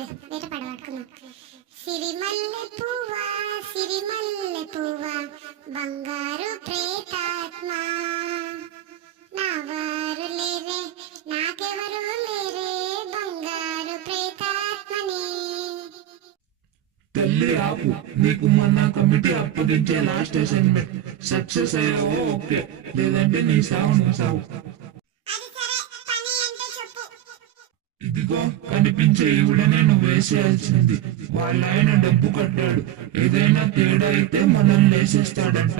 వద్దులే వేట పాట పాడుకుందాం. సిరిమల్లె పువ్వా సిరిమల్లె పువ్వా బంగారు ప్రేతాత్మ, నా వారు లేరే నాకెవరు లేరే బంగారు ప్రేతాత్మని. తల్లి ఆపు, నీకు మొన్న కమిటీ అప్పగించే లాస్ట్ అసైన్మెంట్ సక్సెస్ అయ్యావో ఓకే, లేదంటే నీ సావు నువ్వు సావు. ఇదిగో కనిపించే ఈవిడనే నువ్వు వేసేయాల్సింది. వాళ్ళ ఆయన డబ్బు కట్టాడు, ఏదైనా తేడా అయితే మనల్ని వేసేస్తాడంట.